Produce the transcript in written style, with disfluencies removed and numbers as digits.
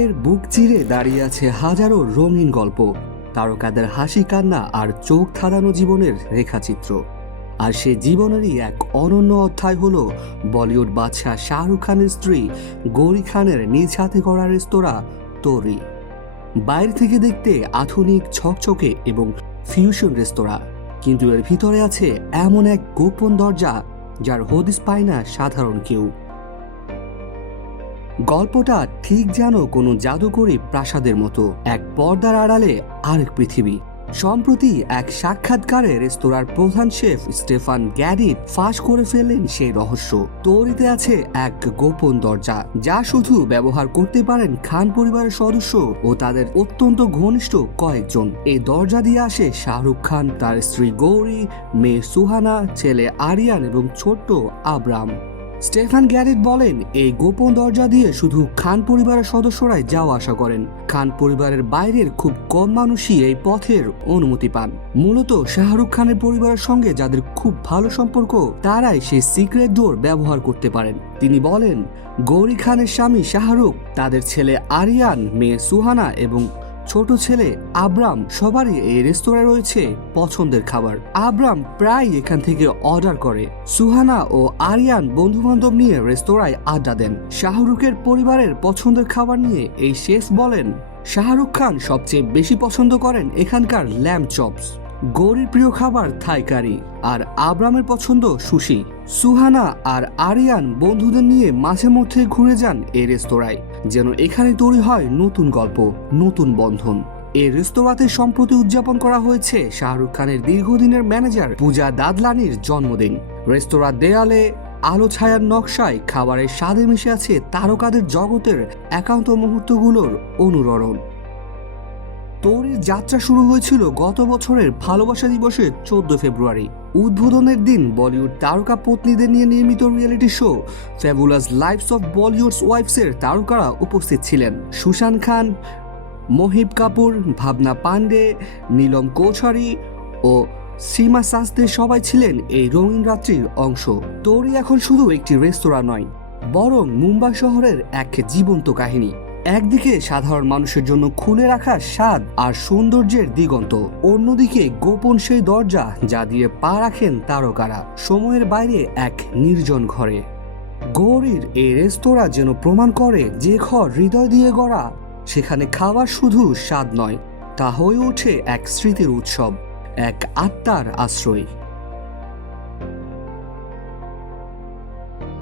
বাইরের বুক চিরে দাঁড়িয়ে আছে হাজারো রঙিন গল্প, তারকাদের হাসি কান্না আর চোখ ধাঁধানো জীবনের রেখাচিত্র। আর সে জীবনেরই এক অনন্য অধ্যায় হলো বলিউড বাদশাহ শাহরুখ খানের স্ত্রী গৌরী খানের নিজ হাতে করা রেস্তোরাঁ তোরি। বাইরে থেকে দেখতে আধুনিক, ছকছকে এবং ফিউশন রেস্তোরাঁ, কিন্তু এর ভিতরে আছে এমন এক গোপন দরজা যার হদিস পায় না সাধারণ কেউ। গল্পটা ঠিক যেন কোনো জাদুকরী প্রাসাদের মতো, এক পর্দার আড়ালে আরেক পৃথিবী। সম্প্রতি এক সাক্ষাৎকারে রেস্তোরাঁর প্রধান শেফ স্টেফান গ্যাডিট ফাঁস করে ফেললেন সেই রহস্য। তৈরিতে আছে এক গোপন দরজা যা শুধু ব্যবহার করতে পারেন খান পরিবারের সদস্য ও তাদের অত্যন্ত ঘনিষ্ঠ কয়েকজন। এই দরজা দিয়ে আসে শাহরুখ খান, তার স্ত্রী গৌরী, মেয়ে সুহানা, ছেলে আরিয়ান এবং ছোট্ট আব্রাম। স্টেফান গ্যারেট বলেন, এই গোপন দরজা দিয়ে শুধু খান পরিবারের সদস্যরাই যাওয়া আসা করেন। খান পরিবারের বাইরের খুব কম মানুষই এই পথের অনুমতি পান। মূলত শাহরুখ খানের পরিবারের সঙ্গে যাদের খুব ভালো সম্পর্ক তারাই সেই সিক্রেট ডোর ব্যবহার করতে পারেন। তিনি বলেন, গৌরী খানের স্বামী শাহরুখ, তাদের ছেলে আরিয়ান, মেয়ে সুহানা এবং ছোট ছেলে আব্রাম সবারই এই রেস্তোরাঁ রয়েছে পছন্দের খাবার। আব্রাম প্রায় এখান থেকে অর্ডার করে। সুহানা ও আরিয়ান বন্ধু বান্ধব নিয়ে রেস্তোরাঁয় আড্ডা দেন। শাহরুখের পরিবারের পছন্দের খাবার নিয়ে এই শেফ বলেন, শাহরুখ খান সবচেয়ে বেশি পছন্দ করেন এখানকার ল্যাম্ব চপস। গৌরীর প্রিয় খাবার থাই কারি আর আব্রামের পছন্দ সুশি। সুহানা আর আরিয়ান বন্ধুদের নিয়ে মাঝে মধ্যে ঘুরে যান এই রেস্তোরাঁয়, যেন এখানে তৈরি হয় নতুন গল্প, নতুন বন্ধন। এই রেস্তোরাঁতে সম্প্রতি উদযাপন করা হয়েছে শাহরুখ খানের দীর্ঘদিনের ম্যানেজার পূজা দাদলানির জন্মদিন। রেস্তোরাঁর দেয়ালে আলো ছায়ার নকশায় খাবারের স্বাদে মিশে আছে তারকাদের জগতের একান্ত মুহূর্তগুলোর অনুরণন। তোরির যাত্রা শুরু হয়েছিল গত বছরের ভালোবাসা দিবসের 14 ফেব্রুয়ারি। উদ্বোধনের দিন বলিউড তারকা পত্নীদের নিয়ে নির্মিত reality show fabulous lives of Bollywood's ওয়াইফসের তারকারা উপস্থিত ছিলেন। সুশান খান, মোহিব কাপুর, ভাবনা পান্ডে, নীলম কৌছারি ও সীমা শাস্ত্রী সবাই ছিলেন এই রঙিন রাত্রির অংশ। তোরি এখন শুধু একটি রেস্তোরাঁ নয়, বরং মুম্বাই শহরের এক জীবন্ত কাহিনী। একদিকে সাধারণ মানুষের জন্য খুলে রাখা স্বাদ আর সৌন্দর্যের দিগন্ত, অন্যদিকে গোপন সেই দরজা যা দিয়ে পা রাখেন তারকারা সময়ের বাইরে এক নির্জন ঘরে। গৌরীর এই রেস্তোরাঁ যেন প্রমাণ করে যে ঘর হৃদয় দিয়ে গড়া, সেখানে খাবার শুধু স্বাদ নয়, তা হয়ে ওঠে এক স্মৃতির উৎসব, এক আত্মার আশ্রয়।